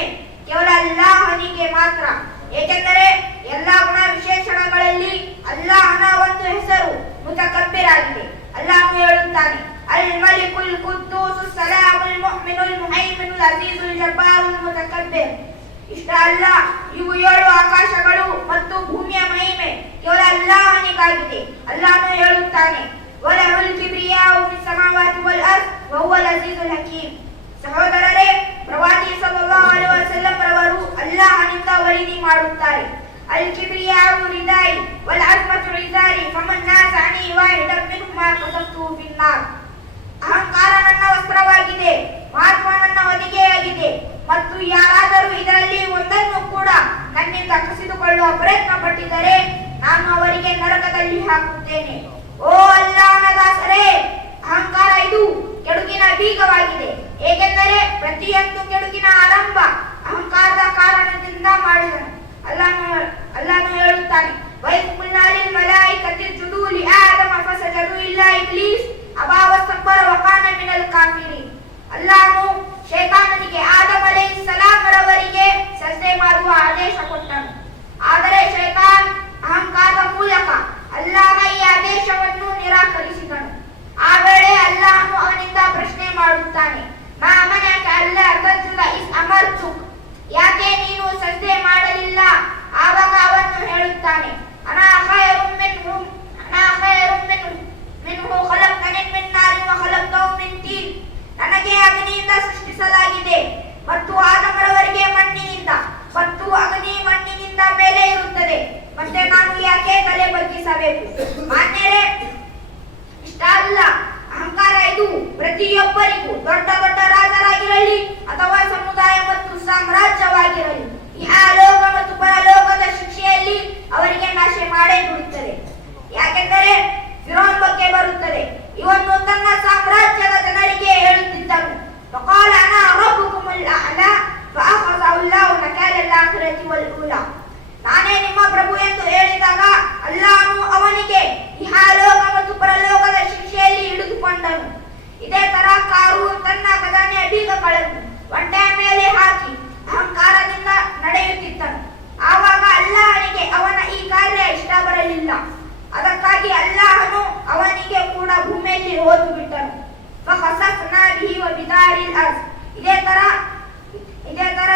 ಮಹಿಮೆ ಕೇವಲ ಅಲ್ಲಾಹನಿಗೆ ಮಾತ್ರ. ಏಕೆಂದರೆ ಎಲ್ಲಾ ಗುಣ ವಿಶೇಷಣಗಳಲ್ಲಿ ಅಲ್ಲಾಹನ ಒಂದು ಹೆಸರು ಮುತಕಬ್ಬಿರಾಗಿದೆ. ಅಲ್ಲಾಹನು ಹೇಳುತ್ತಾನೆ ಅಲ್ ಮಲಿಕುಲ್ ಕುದ್ದೂಸ್ ಸಲಾಮುಲ್ ಮುಹ್ಮಿನುಲ್ ಮುಹೈಮಿನುಲ್ ಅಜೀಜುಲ್ ಜಬ್ಬಾರುಲ್ ಮುತಕಬ್ಬಿರ್. ಇಷ್ಟ ಅಲ್ಲ, ಇವು ಏಳು ಆಕಾಶಗಳು ಮತ್ತು ಭೂಮಿಯ ಮಹಿಮೆ ಕೇವಲ ಅಲ್ಲಾಹನಿಗಾಗಿದೆ. ಅಲ್ಲಾಹನು ಹೇಳುತ್ತಾನೆ, ವಲಹುಲ್ ವರಿದಿ ಮಾಡುತ್ತಾರೆ ಕಿಬ್ರಿಯಾವು ರಿದಾಯಿ ವಲ್ ಅಜ್ಮತು ಇಜಾರಿ ಫಮನ್ ನಾಸನಿ ವಾಹಿದನ್ ಮಿನ್ಹುಮಾ ಕಸಫ್ತು ಫಿನ್ನಾರ್ ಅಹಂಕಾರ ನನ್ನ ವಸ್ತ್ರವಾಗಿದೆ ಮಹಾತ್ಮ ನನ್ನ ಹೊದಿಗೆಯಾಗಿದೆ ಮತ್ತು ಯಾರಾದರೂ ಇದರಲ್ಲಿ ಒಂದನ್ನು ಕೂಡ ನನ್ನಿಂದ ಕಸಿದುಕೊಳ್ಳುವ ಪ್ರಯತ್ನ ಪಟ್ಟಿದ್ದರೆ ನಾನು ಅವರಿಗೆ ನರಕದಲ್ಲಿ ಹಾಕುತ್ತೇನೆ. ಓ ಅಲ್ಲಾಹನ ದಾಸರೇ! ให้ชัคน ಮೇಲೆ ಇರುತ್ತದೆ ಮತ್ತೆ ನಾನು ಯಾಕೆ ತಲೆ ಬಗ್ಗಿಸಬೇಕು? ಮಾನ್ಯರೇ ಇಷ್ಟ ಅಲ್ಲ ಅಹಂಕಾರ ಇದು ಪ್ರತಿಯೊಬ್ಬರಿಗೂ ದೊಡ್ಡ ದೊಡ್ಡ ರಾಜರಾಗಿರಲಿ ಅಥವಾ ಸಮುದಾಯ ಮತ್ತು ಸಾಮ್ರಾಜ್ಯವಾಗಿರಲಿ. ಲೋಕ ಮತ್ತು ಪರಲೋಕದ ಶಿಕ್ಷೆಯಲ್ಲಿ ಅವರಿಗೆ ನಾಶ ಮಾಡೇ ಬಿಡುತ್ತದೆ. ಯಾಕೆಂದರೆ ಫಿರೋನ್ ಬರುತ್ತದೆ. ಇವನು ಇದೇ ತರ ಕಾರು ತನ್ನ ಖಜಾನೆ ಬೀಗಗಳನ್ನು ಒಂಟೆಯ ಮೇಲೆ ಹಾಕಿ ಅಹಂಕಾರದಿಂದ ನಡೆಯುತ್ತಿದ್ದನು. ಆವಾಗ ಅಲ್ಲಾಹನಿಗೆ ಅವನ ಈ ಕಾರ್ಯ ಇಷ್ಟ ಬರಲಿಲ್ಲ. ಅದಕ್ಕಾಗಿ ಅಲ್ಲಾಹನು ಅವನಿಗೆ ಕೂಡ ಭೂಮಿಯಲ್ಲಿ ಹೋದು ಬಿಟ್ಟನು. ಇದೇ ತರ ಇದೇ ತರ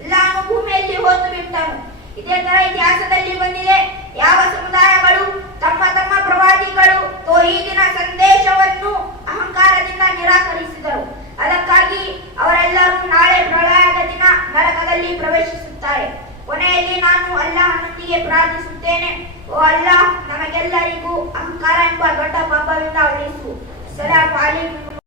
ಅಲ್ಲಾಹನು ಭೂಮಿಯಲ್ಲಿ ಹೋದು ಬಿಟ್ಟನು. ಇದೇ ತರ ಇತಿಹಾಸದಲ್ಲಿ ಬಂದಿದೆ. ಯಾವ ಸಮುದಾಯ ನರಕದಲ್ಲಿ ಪ್ರವೇಶಿಸುತ್ತಾರೆ. ಕೊನೆಯಲ್ಲಿ ನಾನು ಅಲ್ಲಾಹನೊಂದಿಗೆ ಪ್ರಾರ್ಥಿಸುತ್ತೇನೆ. ಓ ಅಲ್ಲಾಹ್, ನಮಗೆಲ್ಲರಿಗೂ ಅಹಂಕಾರ ಎಂಬ ದೊಡ್ಡ ಪಾಪದಿಂದ ಉಳಿಸು ಸಲಾಮ್ ಅಲೈಕುಂ